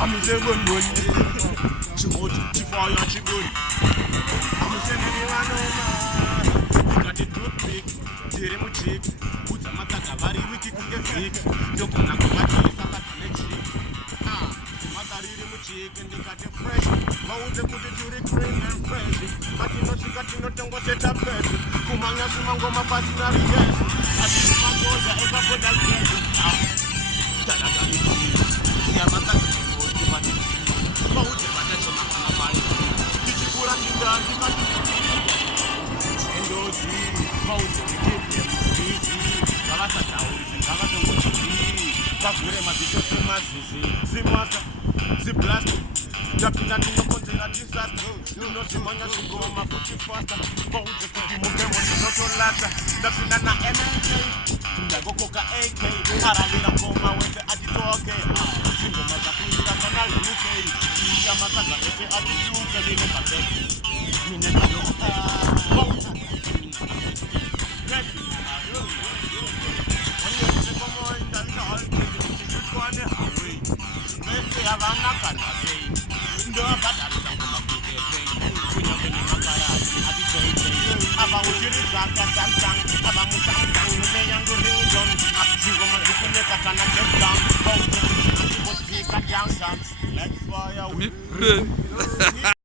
I'm a seven one. Chimoji, Chifaya, Chibun. I'm a seven one. Got it good big. Jeremy chick. Put a mataka, very witty to get sick. Yokona, Saka, chick. Ah, Matari, chick, and they got it fresh. Bones and put it to the cream and fresh. But you know, she got you not go set up best. Kumanga, Sumango, my personal yes. I see my soldier ever put that yes. Ndagokoka AK aralira ngoma wese atitoke singoma za kuira kana UK siya matanga wese atituke lile kabeki mine kalo bonza nefi wani yese komo ndanda halke kwane hawe wese abana kana sei ndo badala sangoma kuke kunya kwenye makara atitoke aba ujiri zaka Samsung aba Samsung ne yangu ringtone singoma zikuneka kana get down bonza downtown, let's fire.